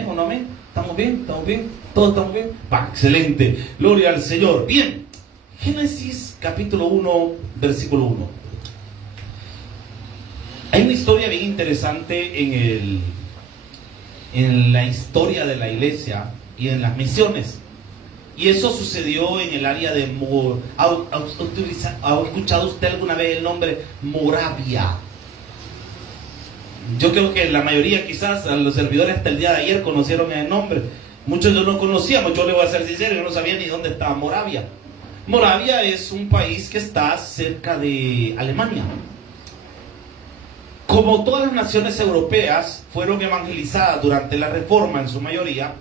¿Amén o no amén? ¿Estamos bien? ¿Estamos bien? ¿Todos estamos bien? Va, excelente. Gloria al Señor. Bien. Génesis capítulo 1, versículo 1. Hay una historia bien interesante en la historia de la iglesia y en las misiones. Y eso sucedió en el área de ¿Ha escuchado usted alguna vez el nombre Moravia? Yo creo que la mayoría, quizás a los servidores hasta el día de ayer conocieron el nombre. Muchos no lo conocíamos. Yo le voy a ser sincero, yo no sabía ni dónde estaba Moravia. Moravia es un país que está cerca de Alemania. Como todas las naciones europeas fueron evangelizadas durante la Reforma en su mayoría,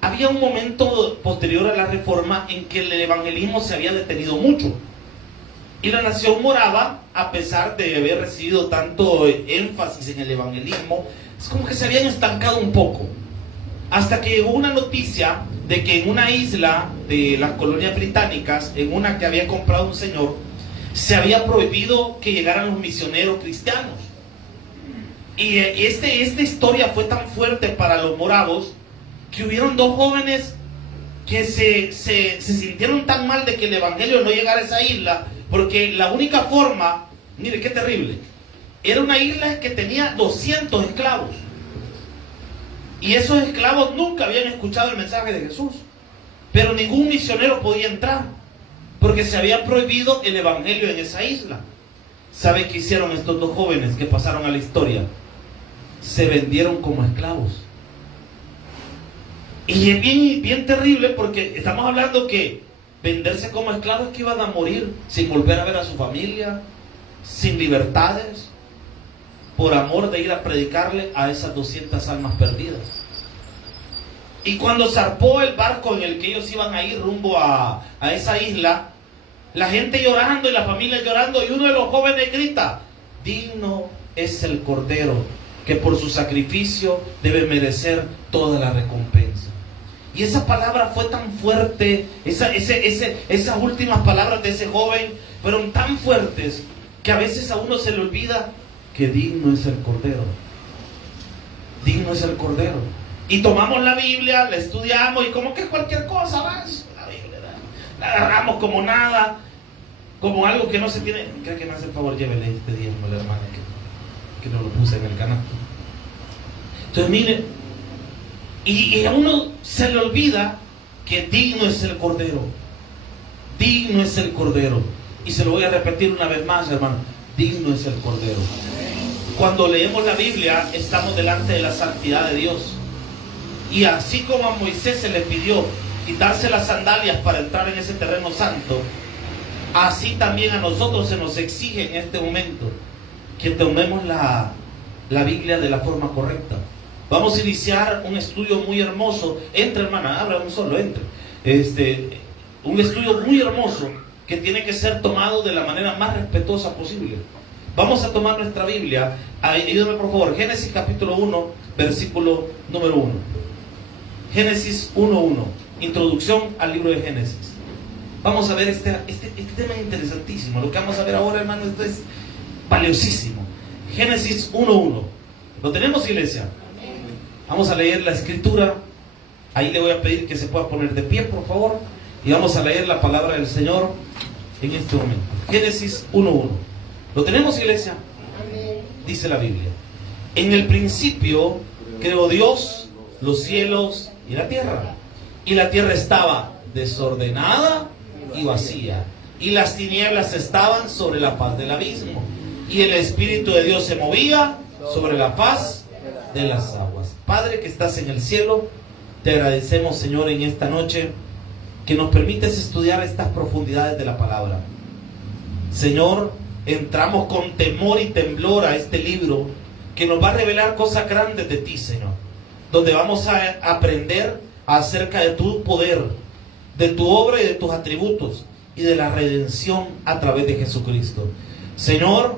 había un momento posterior a la Reforma en que el evangelismo se había detenido mucho. Y la nación morava, a pesar de haber recibido tanto énfasis en el evangelismo, es como que se habían estancado un poco. Hasta que llegó una noticia de que en una isla de las colonias británicas, en una que había comprado un señor, se había prohibido que llegaran los misioneros cristianos. Y esta historia fue tan fuerte para los moravos que hubieron dos jóvenes que se sintieron tan mal de que el evangelio no llegara a esa isla, porque la única forma, mire qué terrible, era una isla que tenía 200 esclavos. Y esos esclavos nunca habían escuchado el mensaje de Jesús. Pero ningún misionero podía entrar, porque se había prohibido el evangelio en esa isla. ¿Sabe qué hicieron estos dos jóvenes que pasaron a la historia? Se vendieron como esclavos. Y es bien terrible, porque estamos hablando que venderse como esclavos es que iban a morir sin volver a ver a su familia, sin libertades, por amor de ir a predicarle a esas 200 almas perdidas. Y cuando zarpó el barco en el que ellos iban a ir rumbo a esa isla, la gente llorando y la familia llorando, y uno de los jóvenes grita: digno es el Cordero, que por su sacrificio debe merecer toda la recompensa. Y esa palabra fue tan fuerte, esas últimas palabras de ese joven fueron tan fuertes, que a veces a uno se le olvida que digno es el Cordero. Digno es el Cordero. Y tomamos la Biblia, la estudiamos, y como que cualquier cosa más, la Biblia la agarramos como nada, como algo que no se tiene. ¿Cree que me hace el favor? Llévele este diezmo a la hermana que no lo puse en el canasto. Entonces mire, y a uno se le olvida que digno es el Cordero. Digno es el Cordero. Y se lo voy a repetir una vez más, hermano: digno es el Cordero. Cuando leemos la Biblia, estamos delante de la santidad de Dios. Y así como a Moisés se le pidió quitarse las sandalias para entrar en ese terreno santo, así también a nosotros se nos exige en este momento que tomemos la Biblia de la forma correcta. Vamos a iniciar un estudio muy hermoso. Entre, hermana, habla un solo, entre. Un estudio muy hermoso que tiene que ser tomado de la manera más respetuosa posible. Vamos a tomar nuestra Biblia. Ayúdame por favor. Génesis capítulo 1, versículo número 1. Génesis 1:1. Introducción al libro de Génesis. Vamos a ver este tema es interesantísimo. Lo que vamos a ver ahora, hermano, esto es valiosísimo. Génesis 1:1. ¿Lo tenemos, iglesia? Vamos a leer la escritura. Ahí le voy a pedir que se pueda poner de pie, por favor. Y vamos a leer la palabra del Señor en este momento. Génesis 1:1. ¿Lo tenemos, iglesia? Dice la Biblia: en el principio creó Dios los cielos y la tierra. Y la tierra estaba desordenada y vacía, y las tinieblas estaban sobre la faz del abismo, y el Espíritu de Dios se movía sobre la faz de las aguas. Padre que estás en el cielo, te agradecemos, Señor, en esta noche que nos permites estudiar estas profundidades de la palabra. Señor, entramos con temor y temblor a este libro que nos va a revelar cosas grandes de ti, Señor, donde vamos a aprender acerca de tu poder, de tu obra y de tus atributos, y de la redención a través de Jesucristo. Señor,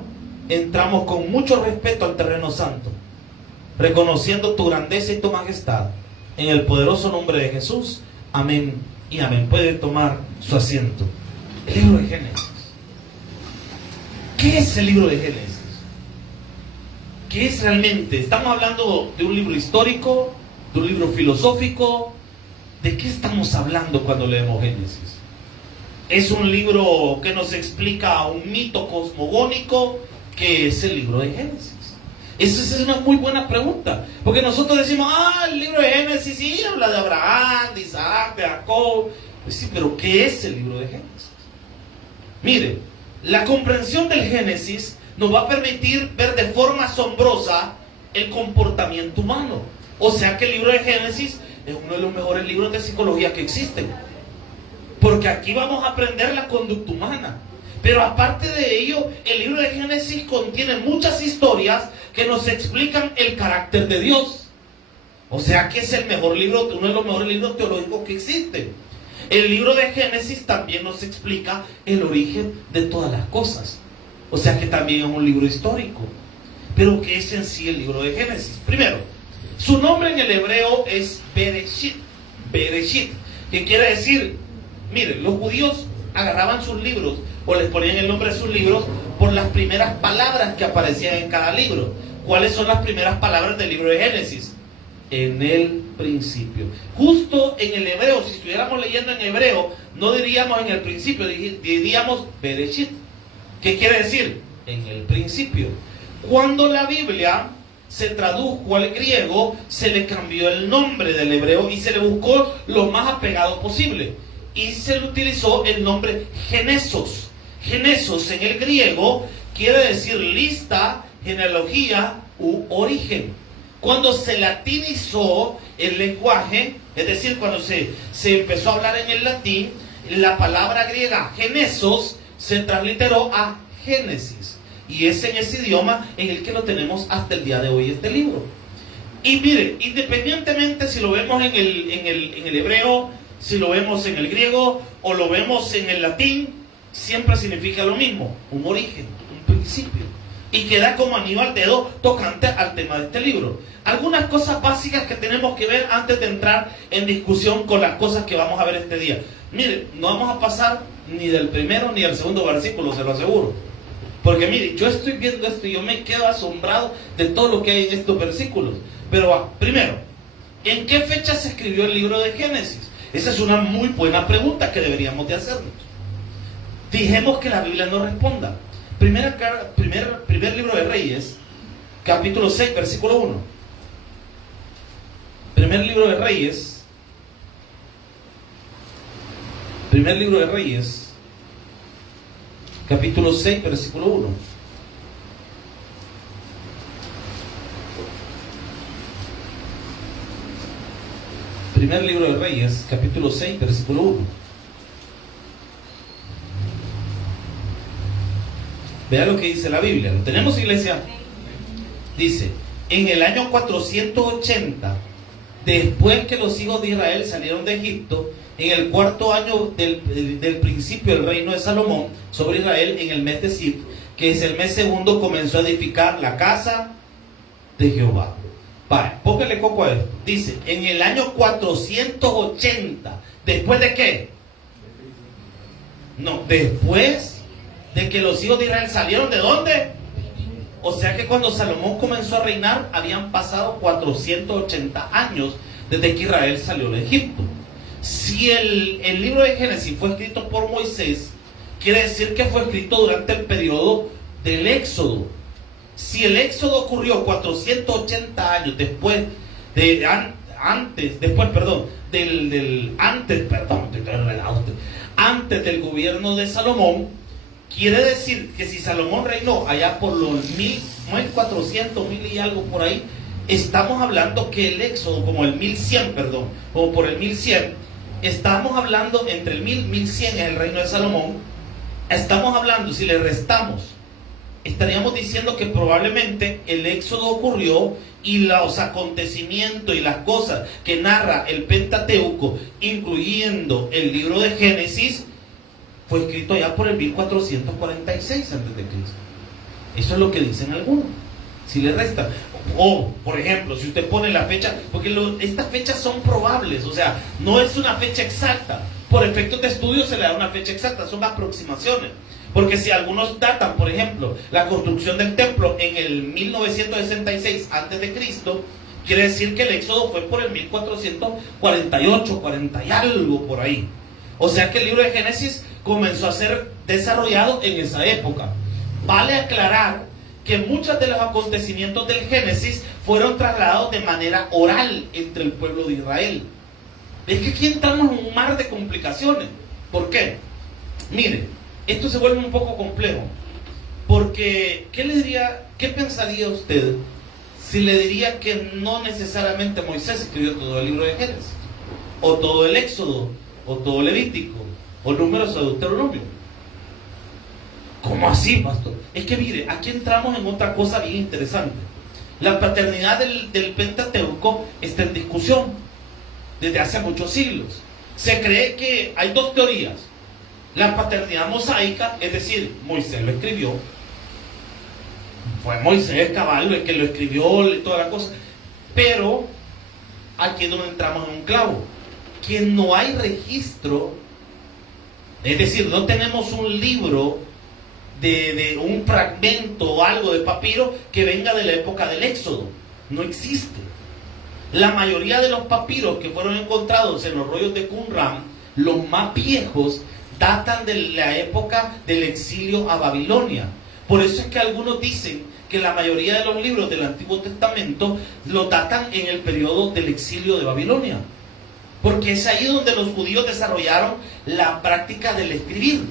entramos con mucho respeto al terreno santo, reconociendo tu grandeza y tu majestad, en el poderoso nombre de Jesús. Amén y amén. Puede tomar su asiento. El libro de Génesis. ¿Qué es el libro de Génesis? ¿Qué es realmente? ¿Estamos hablando de un libro histórico? de un libro filosófico. ¿De qué estamos hablando cuando leemos Génesis? ¿Es un libro que nos explica un mito cosmogónico? ¿Qué es el libro de Génesis? Esa es una muy buena pregunta, porque nosotros decimos, el libro de Génesis sí habla de Abraham, de Isaac, de Jacob. Pues sí, pero ¿qué es el libro de Génesis? Mire, la comprensión del Génesis nos va a permitir ver de forma asombrosa el comportamiento humano. O sea que el libro de Génesis es uno de los mejores libros de psicología que existen, porque aquí vamos a aprender la conducta humana. Pero aparte de ello, el libro de Génesis contiene muchas historias que nos explican el carácter de Dios. O sea que es el mejor libro, uno de los mejores libros teológicos que existen. El libro de Génesis también nos explica el origen de todas las cosas. O sea que también es un libro histórico. Pero ¿qué es en sí el libro de Génesis? Primero, su nombre en el hebreo es Bereshit. Bereshit, que quiere decir, miren, los judíos agarraban sus libros o les ponían el nombre de sus libros por las primeras palabras que aparecían en cada libro. ¿Cuáles son las primeras palabras del libro de Génesis? En el principio. Justo en el hebreo, si estuviéramos leyendo en hebreo, no diríamos en el principio, diríamos Bereshit. ¿Qué quiere decir? En el principio. Cuando la Biblia se tradujo al griego, se le cambió el nombre del hebreo y se le buscó lo más apegado posible. Y se le utilizó el nombre Genesos. Genesos en el griego quiere decir lista, genealogía u origen. Cuando se latinizó el lenguaje, es decir, cuando se empezó a hablar en el latín, la palabra griega Genesos se transliteró a Génesis. Y es en ese idioma en el que lo tenemos hasta el día de hoy, este libro. Y mire, independientemente si lo vemos en el hebreo, si lo vemos en el griego o lo vemos en el latín, siempre significa lo mismo, un origen, un principio. Y queda como anillo al dedo tocante al tema de este libro. Algunas cosas básicas que tenemos que ver antes de entrar en discusión con las cosas que vamos a ver este día. Mire, no vamos a pasar ni del primero ni del segundo versículo, se lo aseguro. Porque mire, yo estoy viendo esto y yo me quedo asombrado de todo lo que hay en estos versículos. Pero primero, ¿en qué fecha se escribió el libro de Génesis? Esa es una muy buena pregunta que deberíamos de hacernos. Dijimos que la Biblia no responda. Primer libro de Reyes, capítulo 6, versículo 1. Primer libro de Reyes, capítulo 6, versículo 1. Primer libro de Reyes, capítulo 6, versículo 1. Vea lo que dice la Biblia. ¿Lo tenemos, iglesia? Dice, en el año 480, después que los hijos de Israel salieron de Egipto, en el cuarto año del principio del reino de Salomón sobre Israel, en el mes de Sif, que es el mes segundo, comenzó a edificar la casa de Jehová. Vale, póngale coco a esto. Dice, en el año 480, ¿después de qué? No, después de que los hijos de Israel salieron ¿de dónde? O sea que cuando Salomón comenzó a reinar, habían pasado 480 años desde que Israel salió de Egipto. Si el libro de Génesis fue escrito por Moisés, quiere decir que fue escrito durante el periodo del Éxodo. Si el Éxodo ocurrió 480 años después antes del gobierno de Salomón, quiere decir que si Salomón reinó allá por los 1400, 1000 y algo por ahí, estamos hablando que el Éxodo, como por el 1100, estamos hablando entre el 1000 y 1100 en el reino de Salomón. Estamos hablando, si le restamos, estaríamos diciendo que probablemente el Éxodo ocurrió y los acontecimientos y las cosas que narra el Pentateuco, incluyendo el libro de Génesis, fue escrito ya por el 1446 antes de Cristo. Eso es lo que dicen algunos. Si le restan, o por ejemplo, si usted pone la fecha, porque estas fechas son probables, o sea, no es una fecha exacta. Por efectos de estudio se le da una fecha exacta, son aproximaciones. Porque si algunos datan, por ejemplo, la construcción del templo en el 1966 antes de Cristo, Quiere decir que el éxodo fue por el 1448, 40 y algo por ahí. O sea que el libro de Génesis comenzó a ser desarrollado en esa época. Vale aclarar que muchos de los acontecimientos del Génesis fueron trasladados de manera oral entre el pueblo de Israel. Es que aquí entramos en un mar de complicaciones. ¿Por qué? Mire, esto se vuelve un poco complejo. Porque, ¿qué pensaría usted si le diría que no necesariamente Moisés escribió todo el libro de Génesis? O todo el Éxodo, o todo el Levítico, o Números o Deuteronomio. ¿Cómo así, pastor? Es que mire, aquí entramos en otra cosa bien interesante. La paternidad del Pentateuco está en discusión desde hace muchos siglos. Se cree que hay dos teorías. La paternidad mosaica, es decir, Moisés lo escribió. Fue Moisés cabal el que lo escribió y toda la cosa. Pero aquí es donde entramos en un clavo. Que no hay registro, es decir, no tenemos un libro de un fragmento o algo de papiro que venga de la época del Éxodo. No existe. La mayoría de los papiros que fueron encontrados en los rollos de Qumran, los más viejos, datan de la época del exilio a Babilonia. Por eso es que algunos dicen que la mayoría de los libros del Antiguo Testamento lo datan en el periodo del exilio de Babilonia, porque es ahí donde los judíos desarrollaron la práctica del escribir.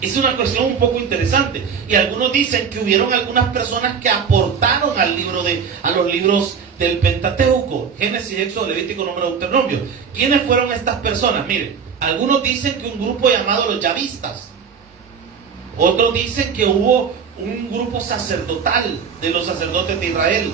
Es una cuestión un poco interesante. Y algunos dicen que hubieron algunas personas que aportaron a los libros del Pentateuco, Génesis, Éxodo, Levítico, Número, Deuteronomio. ¿Quiénes fueron estas personas? Miren, algunos dicen que un grupo llamado los Yavistas. Otros dicen que hubo un grupo sacerdotal de los sacerdotes de Israel.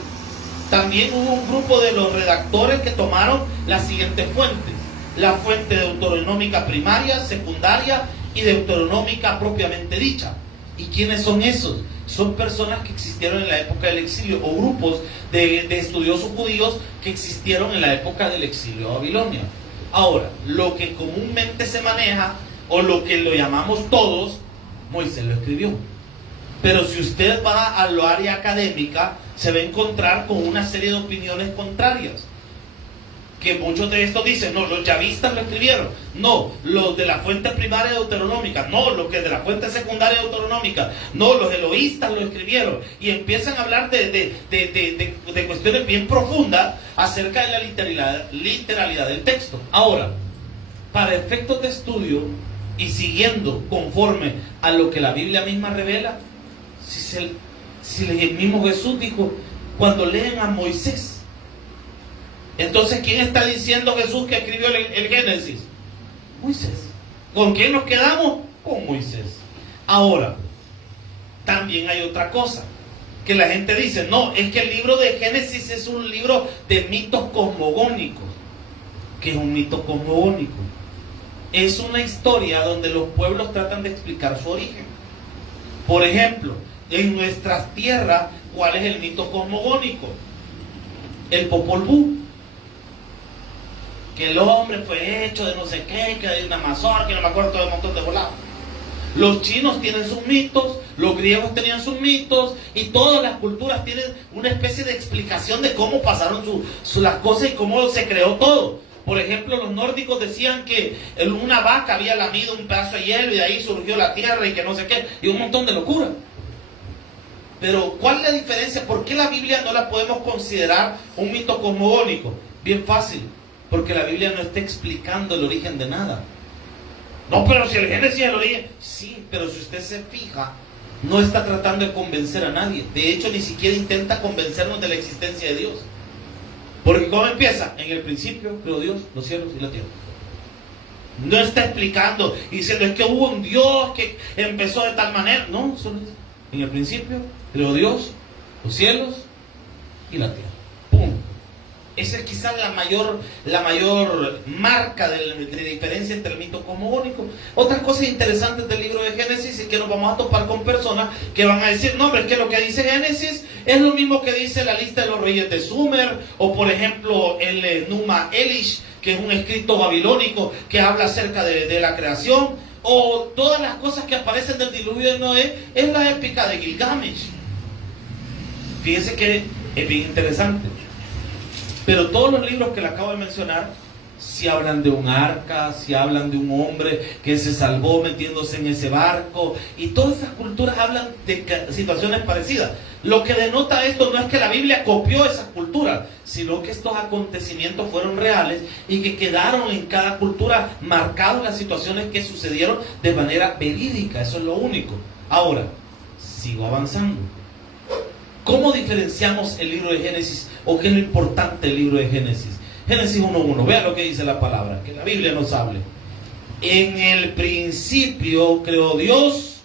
También hubo un grupo de los redactores que tomaron las siguientes fuentes: la fuente deuteronómica primaria, secundaria y deuteronómica propiamente dicha. ¿Y quiénes son esos? Son personas que existieron en la época del exilio, o grupos de estudiosos judíos que existieron en la época del exilio a Babilonia. Ahora, lo que comúnmente se maneja, o lo que lo llamamos todos, Moisés lo escribió. Pero si usted va a la área académica, se va a encontrar con una serie de opiniones contrarias. Que muchos de estos dicen, no, los yavistas lo escribieron. No, los de la fuente primaria deuteronómica. No, los que de la fuente secundaria deuteronómica. No, los eloístas lo escribieron. Y empiezan a hablar de cuestiones bien profundas acerca de la literalidad del texto. Ahora, para efectos de estudio y siguiendo conforme a lo que la Biblia misma revela, si el mismo Jesús dijo, cuando leen a Moisés, entonces ¿quién está diciendo Jesús que escribió el Génesis? Moisés. ¿Con quién nos quedamos? Con Moisés. Ahora, también hay otra cosa que la gente dice, no, es que el libro de Génesis es un libro de mitos cosmogónicos. ¿Qué es un mito cosmogónico? Es una historia donde los pueblos tratan de explicar su origen. Por ejemplo, en nuestras tierras, ¿cuál es el mito cosmogónico? El Popol Vuh. Que el hombre fue hecho de no sé qué, que de una mazorca, que no me acuerdo, todo un montón de volados. Los chinos tienen sus mitos, los griegos tenían sus mitos, y todas las culturas tienen una especie de explicación de cómo pasaron las cosas y cómo se creó todo. Por ejemplo, los nórdicos decían que una vaca había lamido un pedazo de hielo y de ahí surgió la tierra y que no sé qué, y un montón de locura. Pero, ¿cuál es la diferencia? ¿Por qué la Biblia no la podemos considerar un mito cosmogónico? Bien fácil, porque la Biblia no está explicando el origen de nada. No, pero si el Génesis es el origen. Sí, pero si usted se fija, no está tratando de convencer a nadie. De hecho, ni siquiera intenta convencernos de la existencia de Dios. Porque ¿cómo empieza? En el principio creó Dios los cielos y la tierra. No está explicando y diciendo, es que hubo un Dios que empezó de tal manera. No, solo dice, en el principio creó Dios los cielos y la tierra. ¡Pum! Esa es quizás la mayor marca de diferencia entre el mito cosmogónico. Otras cosas interesantes del libro de Génesis es que nos vamos a topar con personas que van a decir, no, pero es que lo que dice Génesis es lo mismo que dice la lista de los reyes de Sumer, o por ejemplo el Numa Elish, que es un escrito babilónico que habla acerca de la creación, o todas las cosas que aparecen del diluvio de Noé es la épica de Gilgamesh. Fíjense que Es bien interesante. Pero todos los libros que le acabo de mencionar, si hablan de un arca, si hablan de un hombre que se salvó metiéndose en ese barco, y todas esas culturas hablan de situaciones parecidas. Lo que denota esto no es que la Biblia copió esas culturas, sino que estos acontecimientos fueron reales y que quedaron en cada cultura marcados las situaciones que sucedieron de manera verídica. Eso es lo único. Ahora, sigo avanzando. ¿Cómo diferenciamos el libro de Génesis? ¿O qué es lo importante del libro de Génesis? Génesis 1.1, vea lo que dice la palabra, que la Biblia nos hable. En el principio creó Dios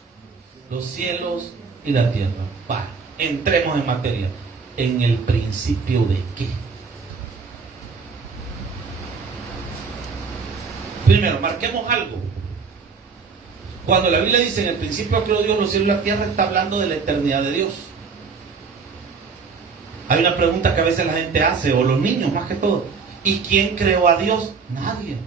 los cielos y la tierra. Va, entremos en materia. ¿En el principio de qué? Primero, marquemos algo. Cuando la Biblia dice en el principio creó Dios los cielos y la tierra, está hablando de la eternidad de Dios. Hay una pregunta que a veces la gente hace, o los niños más que todo. ¿Y quién creó a Dios? Nadie.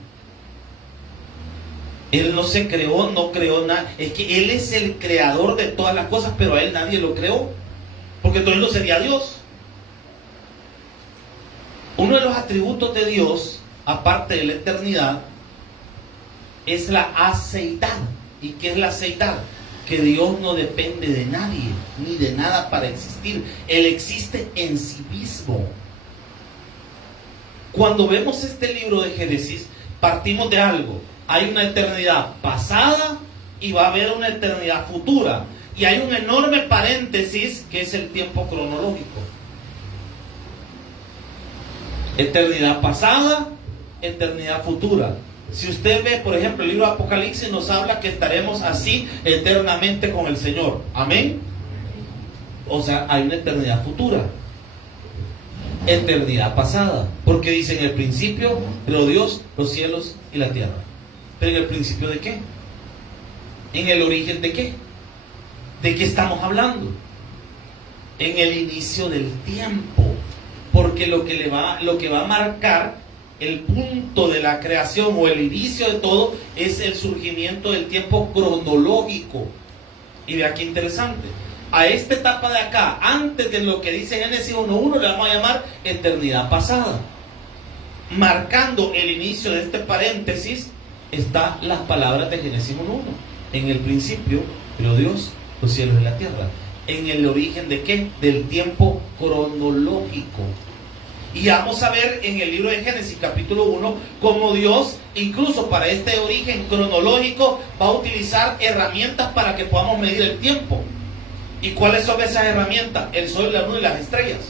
Él no se creó, no creó nada. Es que Él es el creador de todas las cosas, pero a Él nadie lo creó. Porque entonces no sería Dios. Uno de los atributos de Dios, aparte de la eternidad, es la aceidad. ¿Y qué es la aceidad? Que Dios no depende de nadie, ni de nada para existir. Él existe en sí mismo. Cuando vemos este libro de Génesis, partimos de algo. Hay una eternidad pasada y va a haber una eternidad futura. Y hay un enorme paréntesis que es el tiempo cronológico. Eternidad pasada, eternidad futura. Si usted ve, por ejemplo, el libro de Apocalipsis nos habla que estaremos así eternamente con el Señor. Amén. O sea, hay una eternidad futura. Eternidad pasada. Porque dice en el principio creó Dios los cielos y la tierra. Pero en el principio ¿de qué? ¿En el origen de qué? ¿De qué estamos hablando? En el inicio del tiempo. Porque lo que va a marcar el punto de la creación o el inicio de todo es el surgimiento del tiempo cronológico. Y vea qué interesante. A esta etapa de acá, antes de lo que dice Génesis 1.1, le vamos a llamar eternidad pasada. Marcando el inicio de este paréntesis están las palabras de Génesis 1.1. En el principio creó Dios los cielos y la tierra. ¿En el origen de qué? Del tiempo cronológico. Y vamos a ver en el libro de Génesis capítulo 1 cómo Dios, incluso para este origen cronológico, va a utilizar herramientas para que podamos medir el tiempo. ¿Y cuáles son esas herramientas? El sol, la luna y las estrellas.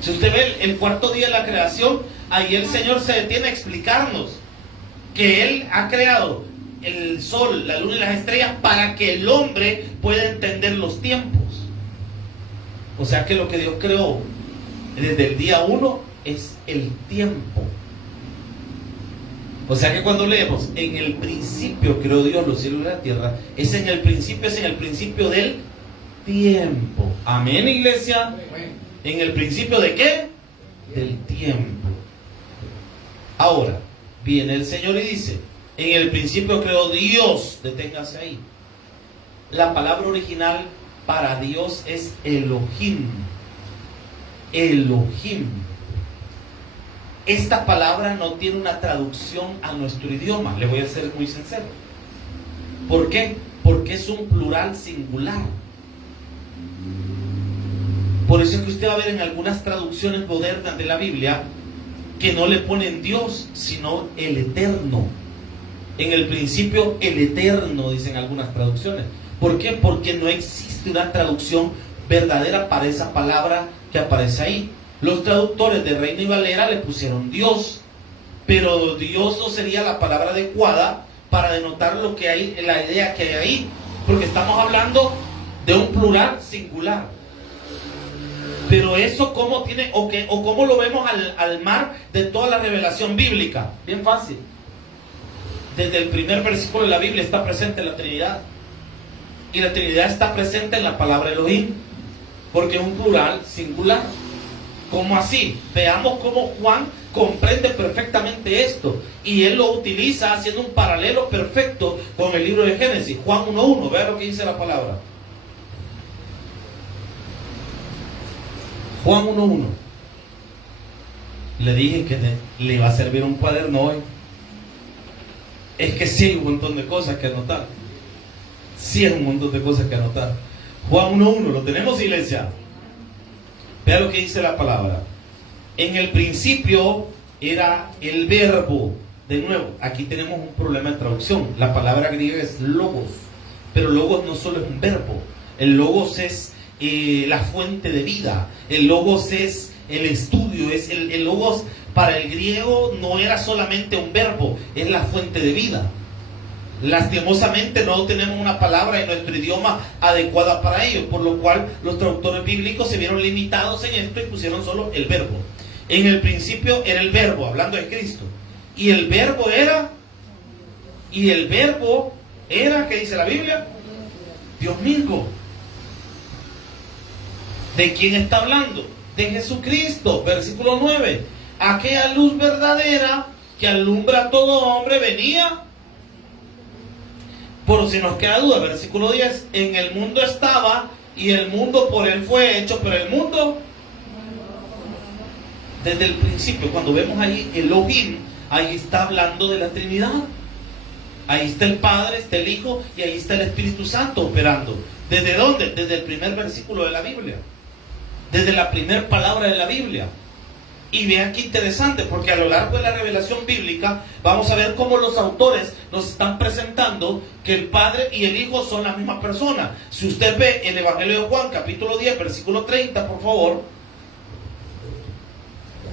Si usted ve el cuarto día de la creación, ahí el Señor se detiene a explicarnos que Él ha creado el sol, la luna y las estrellas para que el hombre pueda entender los tiempos. O sea que lo que Dios creó desde el día 1 es el tiempo. O sea que cuando leemos en el principio creó Dios los cielos y la tierra, es en el principio del tiempo. Amén, iglesia. ¿En el principio de qué? Del tiempo. Ahora viene el Señor y dice, en el principio creó Dios. Deténgase ahí. La palabra original para Dios es Elohim. Elohim. Esta palabra no tiene una traducción a nuestro idioma. Le voy a ser muy sincero. ¿Por qué? Porque es un plural singular. Por eso es que usted va a ver en algunas traducciones modernas de la Biblia que no le ponen Dios, sino el Eterno. En el principio, el Eterno, dicen algunas traducciones. ¿Por qué? Porque no existe una traducción verdadera para esa palabra que aparece ahí. Los traductores de Reina y Valera le pusieron Dios, pero Dios no sería la palabra adecuada para denotar lo que hay, la idea que hay ahí, porque estamos hablando de un plural singular. Pero eso cómo tiene, o cómo lo vemos al mar de toda la revelación bíblica. Bien fácil. Desde el primer versículo de la Biblia está presente la Trinidad. Y la Trinidad está presente en la palabra Elohim, porque es un plural singular. ¿Cómo así? Veamos cómo Juan comprende perfectamente esto. Y él lo utiliza haciendo un paralelo perfecto con el libro de Génesis. Juan 1.1, vea lo que dice la palabra. Juan 1:1. Le dije que le iba a servir un cuaderno hoy. Es que sí hay un montón de cosas que anotar. Sí hay un montón de cosas que anotar. Juan 1:1, ¿lo tenemos, iglesia? Vea lo que dice la palabra. En el principio era el verbo. De nuevo, aquí tenemos un problema de traducción. La palabra griega es logos. Pero logos no solo es un verbo. El logos es la fuente de vida. El logos es el estudio. El logos para el griego no era solamente un verbo, es la fuente de vida. Lastimosamente no tenemos una palabra en nuestro idioma adecuada para ello, por lo cual los traductores bíblicos se vieron limitados en esto y pusieron solo el verbo. En el principio era el verbo, hablando de Cristo. Y el verbo era, ¿qué dice la Biblia? Dios mismo. ¿De quién está hablando? De Jesucristo, versículo 9. Aquella luz verdadera que alumbra a todo hombre venía. Por si nos queda duda, versículo 10. En el mundo estaba y el mundo por él fue hecho, pero el mundo, desde el principio, cuando vemos ahí Elohim, ahí está hablando de la Trinidad. Ahí está el Padre, está el Hijo y ahí está el Espíritu Santo operando. ¿Desde dónde? Desde el primer versículo de la Biblia. Desde la primera palabra de la Biblia. Y vean qué interesante, porque a lo largo de la revelación bíblica vamos a ver cómo los autores nos están presentando que el Padre y el Hijo son la misma persona. Si usted ve el Evangelio de Juan, capítulo 10, versículo 30, por favor.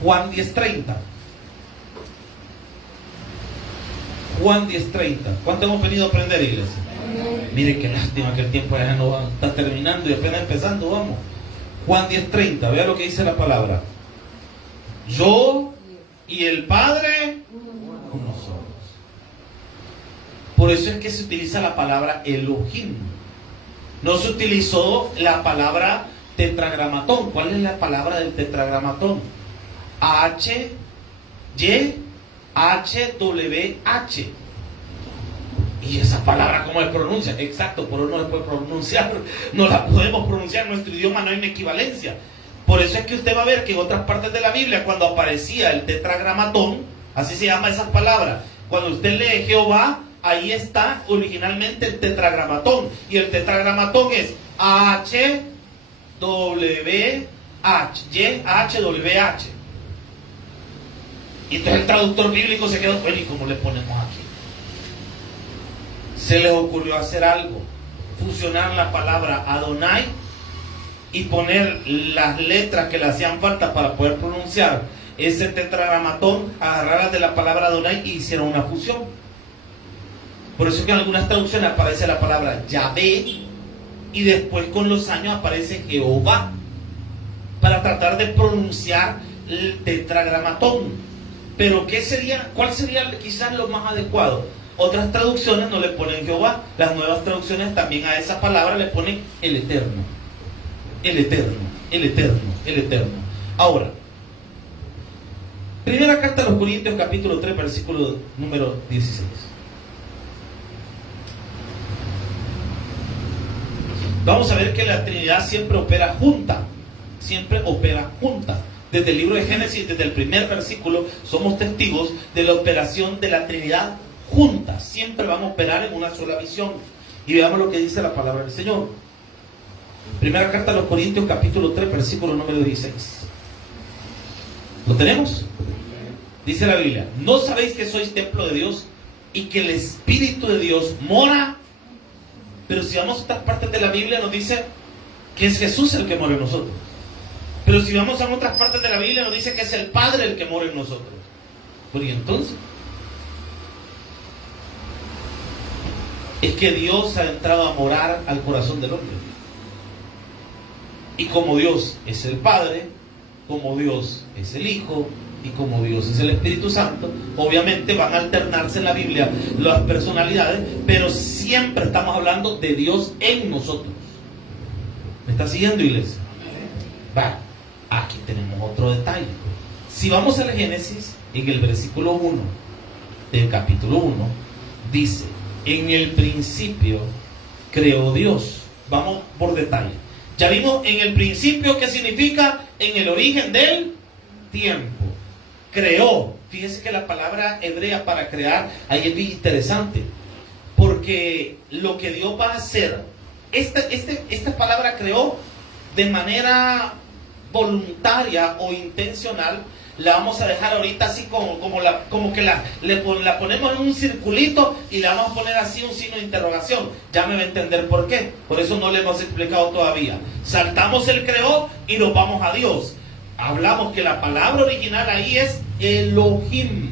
Juan 10:30. Juan 10:30. ¿Cuánto hemos venido a aprender, iglesia? Mire qué lástima que el tiempo ya no está terminando y apenas empezando, vamos. Juan 10:30, vea lo que dice la palabra. Yo y el Padre uno somos. Por eso es que se utiliza la palabra Elohim. No se utilizó la palabra tetragramatón. ¿Cuál es la palabra del tetragramatón? H-Y-H-W-H. Y esa palabra, ¿cómo se pronuncia? Exacto, por eso no se puede pronunciar. No la podemos pronunciar. En nuestro idioma no hay una equivalencia. Por eso es que usted va a ver que en otras partes de la Biblia, cuando aparecía el tetragramatón, así se llama esas palabras, cuando usted lee Jehová, ahí está originalmente el tetragramatón. Y el tetragramatón es H-W-H, Y-H-W-H. Y entonces el traductor bíblico se quedó, bueno, ¿y cómo le ponemos aquí? Se les ocurrió hacer algo, fusionar la palabra Adonai y poner las letras que le hacían falta para poder pronunciar ese tetragramatón, agarrarlas de la palabra Adonai y hicieron una fusión. Por eso es que en algunas traducciones aparece la palabra Yahvé y después con los años aparece Jehová para tratar de pronunciar el tetragramatón. Pero ¿cuál sería quizás lo más adecuado? Otras traducciones no le ponen Jehová, las nuevas traducciones también a esa palabra le ponen el Eterno. El Eterno, el Eterno, el Eterno. Ahora, primera carta a los Corintios, capítulo 3, versículo número 16. Vamos a ver que la Trinidad siempre opera junta. Siempre opera junta. Desde el libro de Génesis, desde el primer versículo, somos testigos de la operación de la Trinidad junta. Siempre van a operar en una sola visión. Y veamos lo que dice la palabra del Señor. Primera carta a los Corintios, capítulo 3, versículo número 16. ¿Lo tenemos? Dice la Biblia: ¿no sabéis que sois templo de Dios y que el Espíritu de Dios mora? Pero si vamos a otras partes de la Biblia nos dice que es Jesús el que mora en nosotros. Pero si vamos a otras partes de la Biblia nos dice que es el Padre el que mora en nosotros. Pues, ¿y entonces? Es que Dios ha entrado a morar al corazón del hombre. Y como Dios es el Padre, como Dios es el Hijo y como Dios es el Espíritu Santo, obviamente van a alternarse en la Biblia las personalidades, pero siempre estamos hablando de Dios en nosotros. ¿Me está siguiendo, iglesia? Va, aquí tenemos otro detalle. Si vamos al Génesis, en el versículo 1 del capítulo 1, dice: en el principio creó Dios. Vamos por detalle. Ya vimos en el principio qué significa en el origen del tiempo. Creó. Fíjese que la palabra hebrea para crear ahí es bien interesante, porque lo que Dios va a hacer, esta palabra creó de manera voluntaria o intencional. La vamos a dejar ahorita así como que la ponemos en un circulito y la vamos a poner así un signo de interrogación. Ya me va a entender por qué. Por eso no le hemos explicado todavía. Saltamos el creó y nos vamos a Dios. Hablamos que la palabra original ahí es Elohim.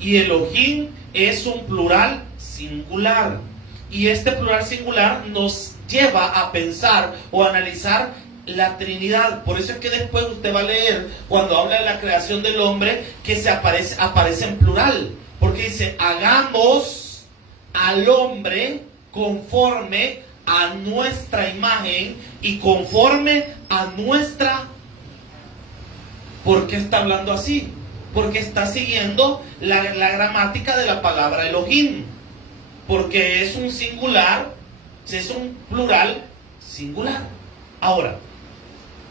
Y Elohim es un plural singular. Y este plural singular nos lleva a pensar o a analizar la Trinidad. Por eso es que después usted va a leer, cuando habla de la creación del hombre, que aparece en plural. Porque dice, hagamos al hombre conforme a nuestra imagen y conforme a nuestra... ¿Por qué está hablando así? Porque está siguiendo la gramática de la palabra Elohim. Porque es un singular, es un plural singular. Ahora,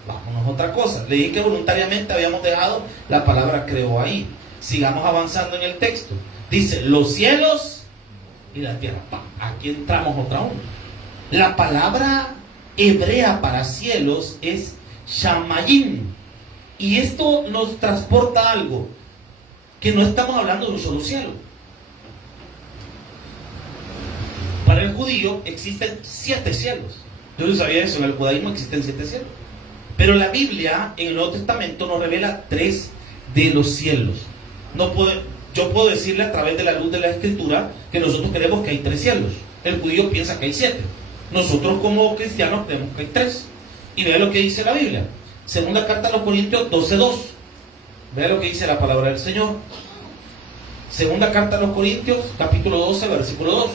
vámonos a otra cosa. Le dije que voluntariamente habíamos dejado la palabra creó ahí. Sigamos avanzando en el texto. Dice, los cielos y la tierra. Aquí entramos otra vez. La palabra hebrea para cielos es shamayim. Y esto nos transporta a algo, que no estamos hablando de un solo cielo. Para el judío existen 7 cielos. Yo no sabía eso, en el judaísmo existen 7 cielos. Pero la Biblia, en el Nuevo Testamento, nos revela 3 de los cielos. Yo puedo decirle a través de la luz de la Escritura que nosotros creemos que hay 3 cielos. El judío piensa que hay 7. Nosotros como cristianos creemos que hay 3. Y vea lo que dice la Biblia. Segunda carta a los Corintios 12:2. Vea lo que dice la palabra del Señor. Segunda carta a los Corintios, capítulo 12, versículo 2.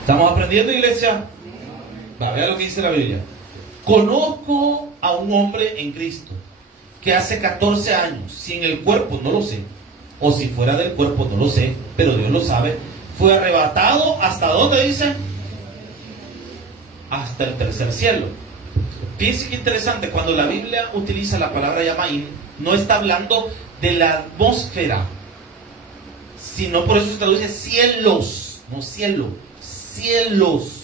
¿Estamos aprendiendo, iglesia? Vea lo que dice la Biblia. Conozco a un hombre en Cristo que hace 14 años, si en el cuerpo no lo sé, o si fuera del cuerpo no lo sé, pero Dios lo sabe, fue arrebatado ¿hasta dónde dice? Hasta el tercer cielo. Fíjense que interesante, cuando la Biblia utiliza la palabra Yamaim, no está hablando de la atmósfera, sino por eso se traduce cielos, no cielo, cielos.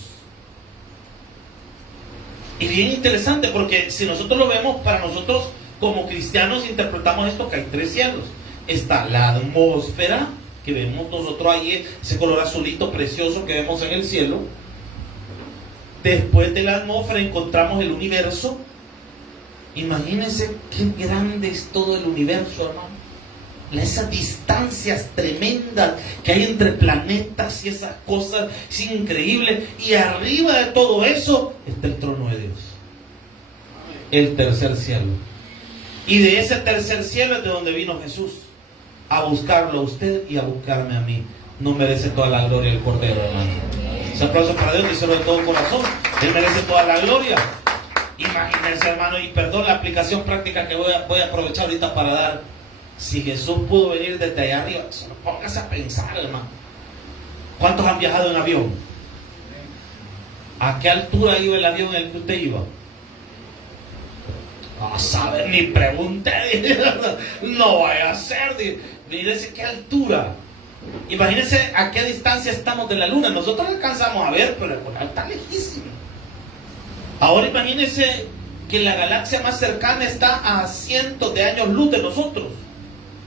Y bien interesante, porque si nosotros lo vemos, para nosotros como cristianos interpretamos esto que hay 3 cielos. Está la atmósfera, que vemos nosotros ahí, ese color azulito precioso que vemos en el cielo. Después de la atmósfera encontramos el universo. Imagínense qué grande es todo el universo, hermano. Esas distancias tremendas que hay entre planetas y esas cosas, es increíble. Y arriba de todo eso está el trono de Dios, el tercer cielo. Y de ese tercer cielo es de donde vino Jesús, a buscarlo a usted y a buscarme a mí. No merece toda la gloria el Cordero, hermano. Un aplauso para Dios, díselo de todo corazón. Él merece toda la gloria. Imagínense, hermano, y perdón la aplicación práctica que voy a aprovechar ahorita para dar. Si Jesús pudo venir desde allá arriba, solo póngase a pensar, hermano. ¿Cuántos han viajado en avión? ¿A qué altura iba el avión en el que usted iba? A saber, ni pregunté. No vaya a ser. Fíjense qué altura. Imagínense a qué distancia estamos de la luna. Nosotros alcanzamos a ver, pero está lejísimo. Ahora imagínense que la galaxia más cercana está a cientos de años luz de nosotros.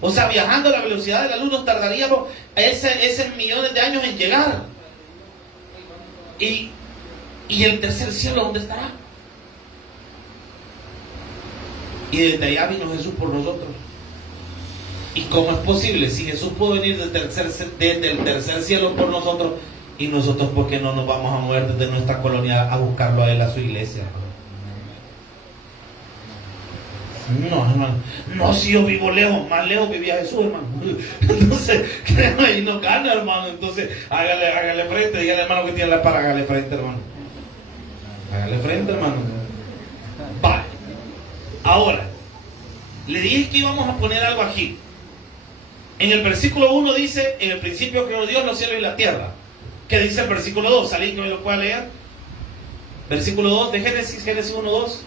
O sea, viajando a la velocidad de la luz nos tardaríamos ese millones de años en llegar. ¿Y el tercer cielo dónde estará? Y desde allá vino Jesús por nosotros. ¿Y cómo es posible? Si Jesús pudo venir desde el tercer cielo por nosotros, y nosotros, ¿por qué no nos vamos a mover desde nuestra colonia a buscarlo a él, a su iglesia? No, hermano. No, si yo vivo lejos, más lejos vivía Jesús, hermano. Entonces, créeme, ahí no gana, hermano. Entonces, hágale frente, dígale, hermano, que tiene la para, hágale frente, hermano. Hágale frente, hermano. Vale. Ahora, le dije que íbamos a poner algo aquí. En el versículo 1 dice, en el principio creó Dios los cielos y la tierra. ¿Qué dice el versículo 2? ¿Alguien que me lo pueda leer? Versículo 2 de Génesis 1, 2.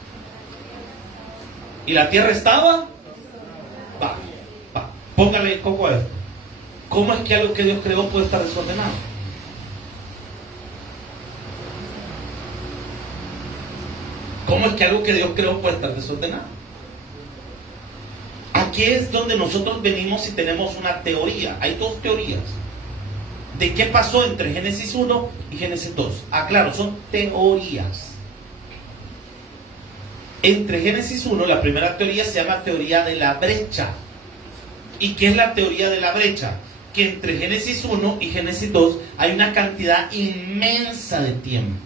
¿Y la tierra estaba? Va. Póngale coco a esto. ¿Cómo es que algo que Dios creó puede estar desordenado? ¿Cómo es que algo que Dios creó puede estar desordenado? Aquí es donde nosotros venimos y tenemos una teoría. Hay dos teorías de qué pasó entre Génesis 1 y Génesis 2. Claro, son teorías. Entre Génesis 1, la primera teoría se llama teoría de la brecha. ¿Y qué es la teoría de la brecha? Que entre Génesis 1 y Génesis 2 hay una cantidad inmensa de tiempo.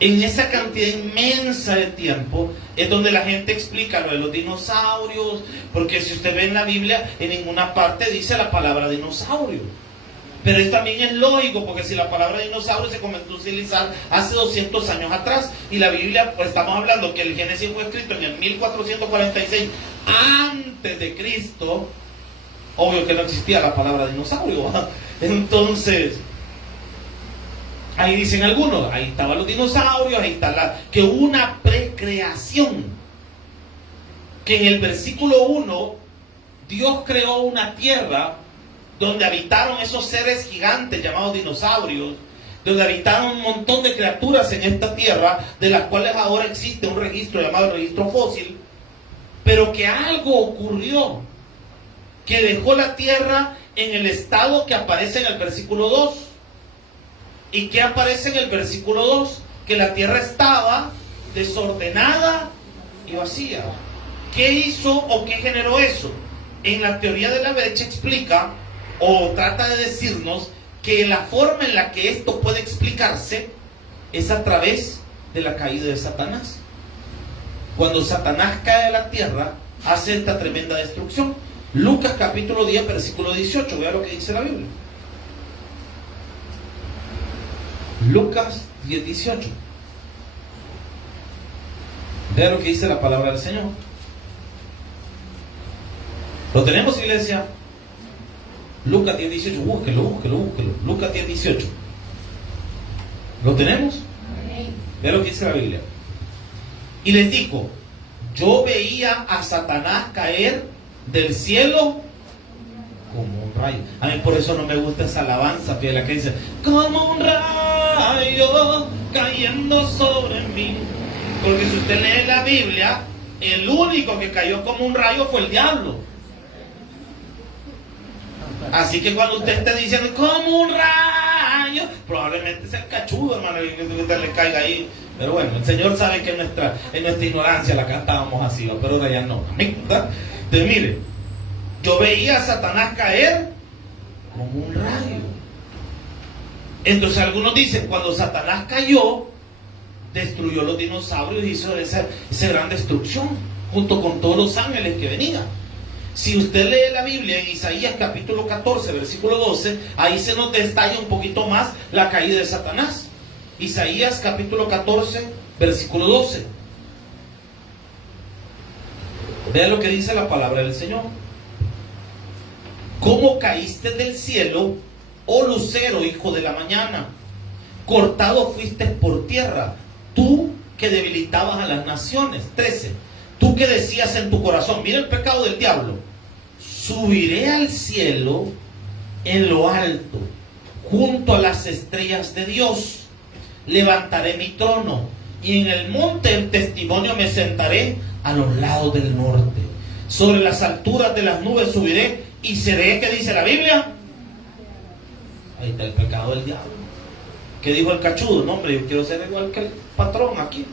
En esa cantidad inmensa de tiempo es donde la gente explica lo de los dinosaurios, porque si usted ve en la Biblia, en ninguna parte dice la palabra dinosaurio. Pero eso también es lógico, porque si la palabra dinosaurio se comenzó a utilizar hace 200 años atrás, y la Biblia, pues estamos hablando que el Génesis fue escrito en el 1446 antes de Cristo, obvio que no existía la palabra dinosaurio, ¿verdad? Entonces, ahí dicen algunos, ahí estaban los dinosaurios, ahí está que hubo una precreación, que en el versículo 1, Dios creó una tierra donde habitaron esos seres gigantes llamados dinosaurios, donde habitaron un montón de criaturas en esta tierra, de las cuales ahora existe un registro llamado el registro fósil, pero que algo ocurrió, que dejó la tierra en el estado que aparece en el versículo 2. ¿Y qué aparece en el versículo 2? Que la tierra estaba desordenada y vacía. ¿Qué hizo o qué generó eso? En la teoría de la brecha explica o trata de decirnos que la forma en la que esto puede explicarse es a través de la caída de Satanás. Cuando Satanás cae a la tierra, hace esta tremenda destrucción. Lucas capítulo 10, versículo 18, vea lo que dice la Biblia. Lucas 10, 18. Vea lo que dice la palabra del Señor. ¿Lo tenemos, iglesia? Lucas 10, 18. Búsquelo. Lucas 10, 18. ¿Lo tenemos? Vea lo que dice la Biblia. Y les dijo: yo veía a Satanás caer del cielo como un rayo. A mí por eso no me gusta esa alabanza, la que dice: como un rayo cayendo sobre mí. Porque si usted lee la Biblia, el único que cayó como un rayo fue el diablo. Así que cuando usted esté diciendo como un rayo, probablemente sea el cachudo, hermano, que usted le caiga ahí. Pero bueno, el Señor sabe que en nuestra ignorancia la cantábamos así, pero ahora ya no. ¿Verdad? Entonces mire, yo veía a Satanás caer como un rayo. Entonces algunos dicen, cuando Satanás cayó, destruyó los dinosaurios y hizo esa gran destrucción, junto con todos los ángeles que venían. Si usted lee la Biblia en Isaías capítulo 14, versículo 12, ahí se nos detalla un poquito más la caída de Satanás. Isaías capítulo 14, versículo 12. Vea lo que dice la palabra del Señor. ¿Cómo caíste del cielo, oh lucero, hijo de la mañana? Cortado fuiste por tierra, tú que debilitabas a las naciones. 13. Tú que decías en tu corazón, mira el pecado del diablo: subiré al cielo en lo alto, junto a las estrellas de Dios. Levantaré mi trono y en el monte del testimonio me sentaré a los lados del norte. Sobre las alturas de las nubes subiré y seré, ¿qué dice la Biblia? Ahí está el pecado del diablo. ¿Qué dijo el cachudo? No, hombre, yo quiero ser igual que el patrón aquí.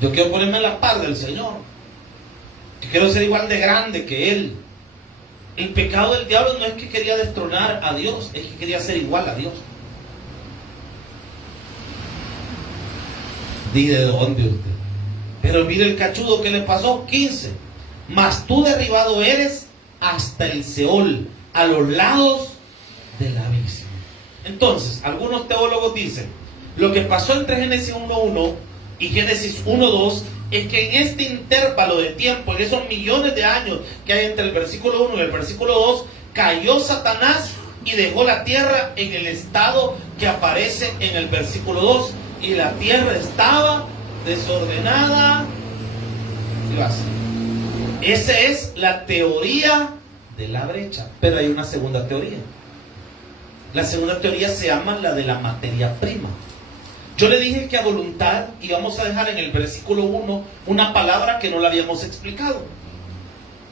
Yo quiero ponerme a la par del Señor. Yo quiero ser igual de grande que Él. El pecado del diablo no es que quería destronar a Dios, es que quería ser igual a Dios. ¿Y de dónde usted? Pero mire el cachudo que le pasó. 15. Mas tú derribado eres hasta el Seol, a los lados del abismo. Entonces, algunos teólogos dicen, lo que pasó entre Génesis 1.1 y Génesis 1.2 es que en este intervalo de tiempo, en esos millones de años que hay entre el versículo 1 y el versículo 2, cayó Satanás y dejó la tierra en el estado que aparece en el versículo 2. Y la tierra estaba desordenada y vacía. Esa es la teoría de la brecha. Pero hay una segunda teoría. La segunda teoría se llama la de la materia prima. Yo le dije que a voluntad íbamos a dejar en el versículo 1 una palabra que no la habíamos explicado.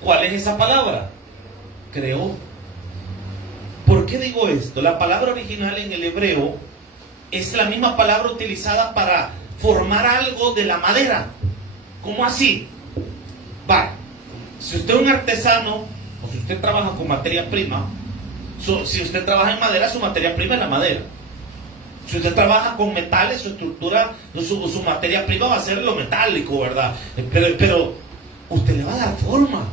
¿Cuál es esa palabra? Creó. ¿Por qué digo esto? La palabra original en el hebreo es la misma palabra utilizada para formar algo de la madera. ¿Cómo así? Va, si usted es un artesano o si usted trabaja con materia prima, si usted trabaja en madera, su materia prima es la madera. Si usted trabaja con metales, su estructura, su materia prima va a ser lo metálico, ¿verdad? Pero usted le va a dar forma.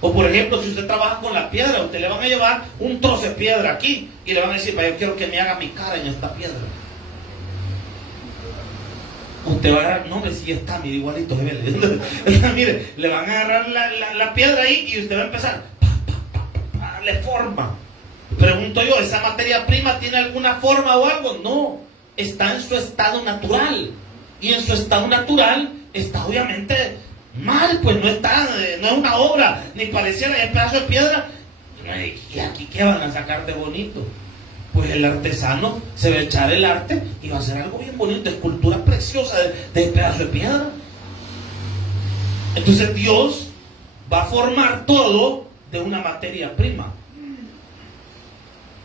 O por ejemplo, si usted trabaja con la piedra, usted le van a llevar un trozo de piedra aquí y le van a decir, yo quiero que me haga mi cara en esta piedra. Usted va a agarrar, no, hombre, si está, mire, igualito, mire, le van a agarrar la piedra ahí y usted va a empezar a darle forma. Pregunto yo, ¿esa materia prima tiene alguna forma o algo? No, está en su estado natural. Y en su estado natural está obviamente mal, pues no es una obra, ni pareciera el pedazo de piedra. ¿Y aquí qué van a sacar de bonito? Pues el artesano se va a echar el arte y va a hacer algo bien bonito, escultura preciosa de pedazo de piedra. Entonces Dios va a formar todo de una materia prima.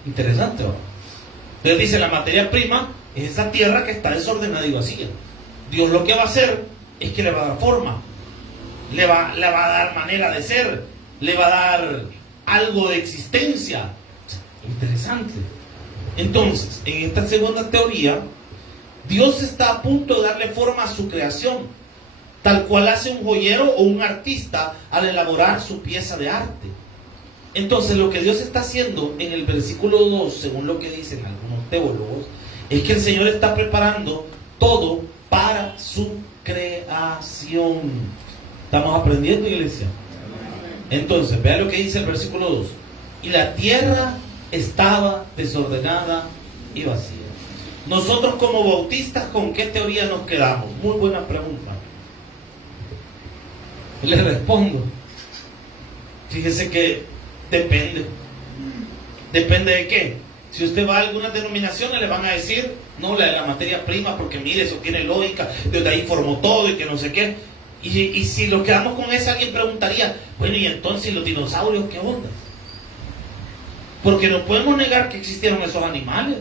Interesante, ¿no? Entonces dice, la materia prima es esa tierra que está desordenada y vacía. Dios lo que va a hacer es que le va a dar forma, le va a dar manera de ser, le va a dar algo de existencia. Interesante. Entonces, en esta segunda teoría, Dios está a punto de darle forma a su creación, tal cual hace un joyero o un artista al elaborar su pieza de arte. Entonces, lo que Dios está haciendo en el versículo 2, según lo que dicen algunos teólogos, es que el Señor está preparando todo para su creación. ¿Estamos aprendiendo, iglesia? Entonces, vea lo que dice el versículo 2. Y la tierra estaba desordenada y vacía. Nosotros como bautistas, ¿con qué teoría nos quedamos? Muy buena pregunta. Les respondo. Fíjese que depende. ¿Depende de qué? Si usted va a algunas denominaciones, le van a decir, no, la materia prima, porque mire, eso tiene lógica, desde ahí formó todo y que no sé qué. Y si lo quedamos con eso, alguien preguntaría, bueno, y entonces los dinosaurios, ¿qué onda? Porque no podemos negar que existieron esos animales.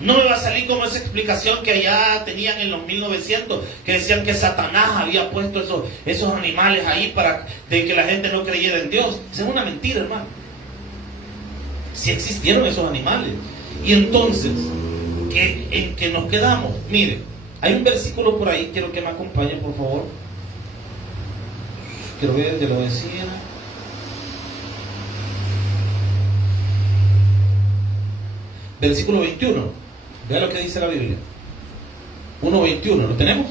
No me va a salir como esa explicación que allá tenían en los 1900, que decían que Satanás había puesto esos animales ahí para de que la gente no creyera en Dios. Esa es una mentira, hermano. Sí existieron esos animales. Y entonces, ¿en qué nos quedamos? Mire, hay un versículo por ahí, quiero que me acompañe, por favor. Quiero ver, ya lo decía. Versículo 21. Vea lo que dice la Biblia. 1:21, ¿lo tenemos?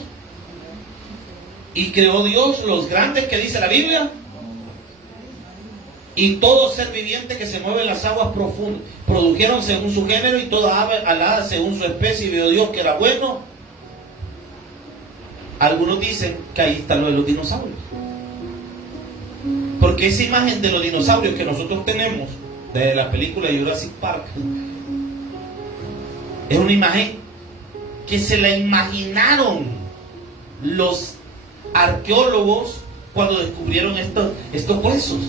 Y creó Dios los grandes, que dice la Biblia, y todo ser viviente que se mueve en las aguas profundas, produjeron según su género, y toda ave alada según su especie, y vio Dios que era bueno. Algunos dicen que ahí está lo de los dinosaurios, porque esa imagen de los dinosaurios que nosotros tenemos de la película Jurassic Park es una imagen que se la imaginaron los arqueólogos cuando descubrieron estos huesos,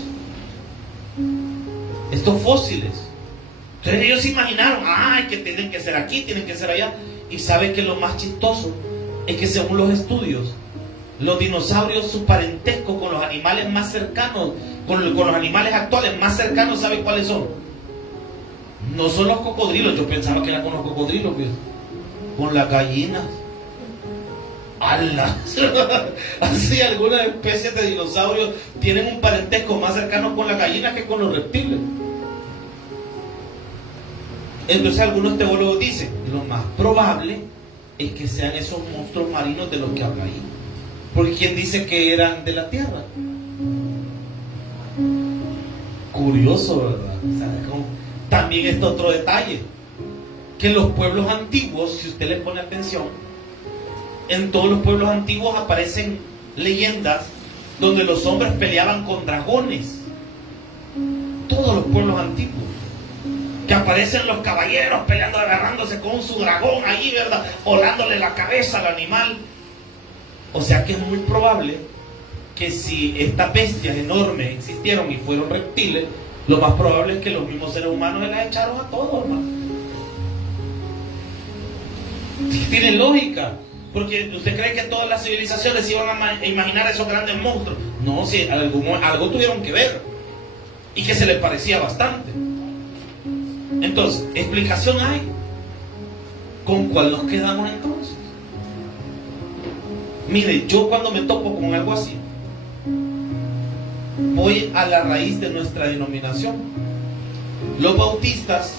estos fósiles. Entonces ellos se imaginaron, que tienen que ser aquí, tienen que ser allá. Y sabe que lo más chistoso es que según los estudios, los dinosaurios, su parentesco con los animales más cercanos, con los animales actuales más cercanos, ¿sabe cuáles son? No son los cocodrilos. Yo pensaba que era con los cocodrilos, pues. Con las gallinas. ¡Hala! Así algunas especies de dinosaurios tienen un parentesco más cercano con las gallinas que con los reptiles. Entonces algunos teólogos dicen, lo más probable es que sean esos monstruos marinos de los que habla ahí. Porque ¿quién dice que eran de la tierra? curioso, ¿verdad? O sea, también está otro detalle, que en los pueblos antiguos, si usted le pone atención, en todos los pueblos antiguos aparecen leyendas donde los hombres peleaban con dragones. Todos los pueblos antiguos, que aparecen los caballeros peleando, agarrándose con su dragón ahí, ¿verdad? Volándole la cabeza al animal. O sea que es muy probable que si estas bestias enormes existieron y fueron reptiles, lo más probable es que los mismos seres humanos se las echaron a todos, hermano. Tiene lógica. Porque usted cree que todas las civilizaciones se iban a imaginar esos grandes monstruos. No, si algo tuvieron que ver. Y que se les parecía bastante. Entonces, explicación hay. ¿Con cuál nos quedamos entonces? Mire, yo cuando me topo con algo así, voy a la raíz de nuestra denominación. Los bautistas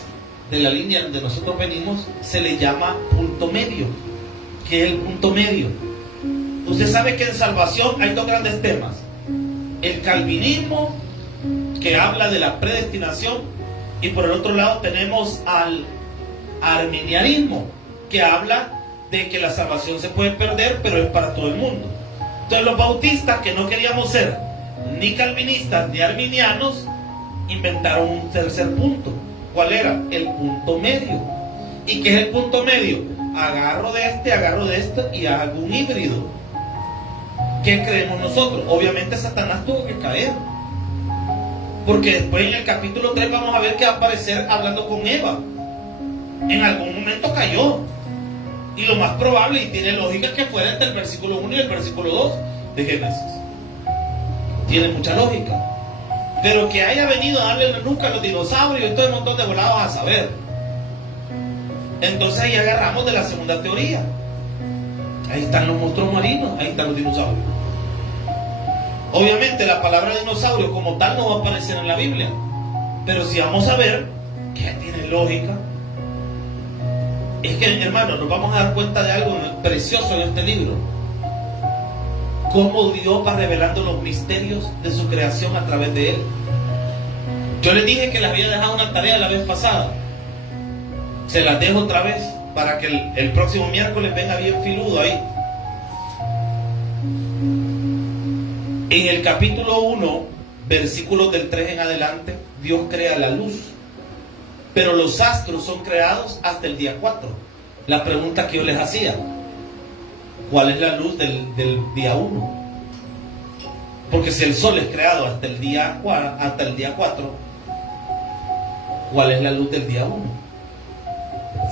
de la línea donde nosotros venimos se les llama punto medio. ¿Qué es el punto medio? Usted sabe que en salvación hay dos grandes temas: el calvinismo, que habla de la predestinación, y por el otro lado tenemos al arminianismo, que habla de que la salvación se puede perder, pero es para todo el mundo. Entonces los bautistas, que no queríamos ser ni calvinistas ni arminianos, inventaron un tercer punto. ¿Cuál era? El punto medio. ¿Y qué es el punto medio? Agarro de esto y hago un híbrido. ¿Qué creemos nosotros? Obviamente Satanás tuvo que caer, porque después en el capítulo 3 vamos a ver que va a aparecer hablando con Eva. En algún momento cayó, y lo más probable, y tiene lógica, que fuera entre el versículo 1 y el versículo 2 de Génesis. Tiene mucha lógica. Pero que haya venido a darle la nuca a los dinosaurios y todo un montón de volados, a saber. Entonces ahí agarramos de la segunda teoría. Ahí están los monstruos marinos, ahí están los dinosaurios. Obviamente la palabra dinosaurio como tal no va a aparecer en la Biblia, pero si vamos a ver que tiene lógica, es que, hermano, nos vamos a dar cuenta de algo precioso en este libro: cómo Dios va revelando los misterios de su creación a través de él. Yo les dije que les había dejado una tarea la vez pasada. Se las dejo otra vez para que el próximo miércoles venga bien filudo ahí. En el capítulo 1, versículos del 3 en adelante, Dios crea la luz, pero los astros son creados hasta el día 4. La pregunta que yo les hacía: ¿cuál es la luz del día 1? Porque si el sol es creado hasta el día 4, ¿cuál es la luz del día 1?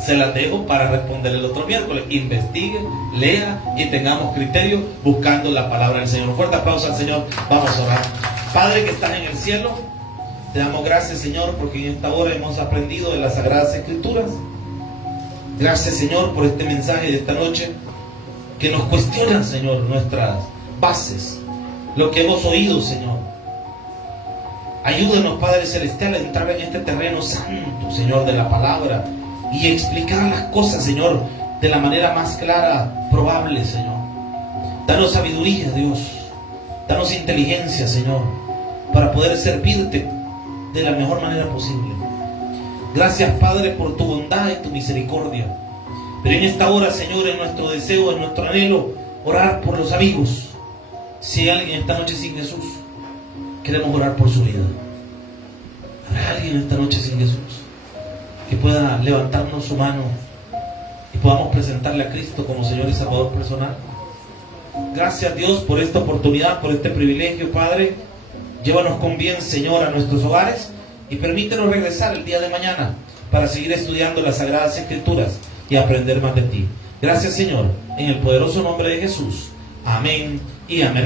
Se las dejo para responder el otro miércoles. Investigue, lea y tengamos criterio buscando la palabra del Señor. Un fuerte aplauso al Señor. Vamos a orar. Padre que estás en el cielo, te damos gracias, Señor, porque en esta hora hemos aprendido de las Sagradas Escrituras. Gracias, Señor, por este mensaje de esta noche que nos cuestiona, Señor, nuestras bases, lo que hemos oído, Señor. Ayúdanos, Padre Celestial, a entrar en este terreno santo, Señor, de la palabra, y explicar las cosas, Señor, de la manera más clara probable, Señor. Danos sabiduría, Dios. Danos inteligencia, Señor, para poder servirte de la mejor manera posible. Gracias, Padre, por tu bondad y tu misericordia. Pero en esta hora, Señor, en nuestro deseo, en nuestro anhelo, orar por los amigos. Si hay alguien esta noche sin Jesús, queremos orar por su vida. ¿Habrá alguien esta noche sin Jesús que pueda levantarnos su mano y podamos presentarle a Cristo como Señor y Salvador personal? Gracias, Dios, por esta oportunidad, por este privilegio, Padre. Llévanos con bien, Señor, a nuestros hogares y permítenos regresar el día de mañana para seguir estudiando las Sagradas Escrituras y aprender más de ti. Gracias, Señor, en el poderoso nombre de Jesús. Amén y amén.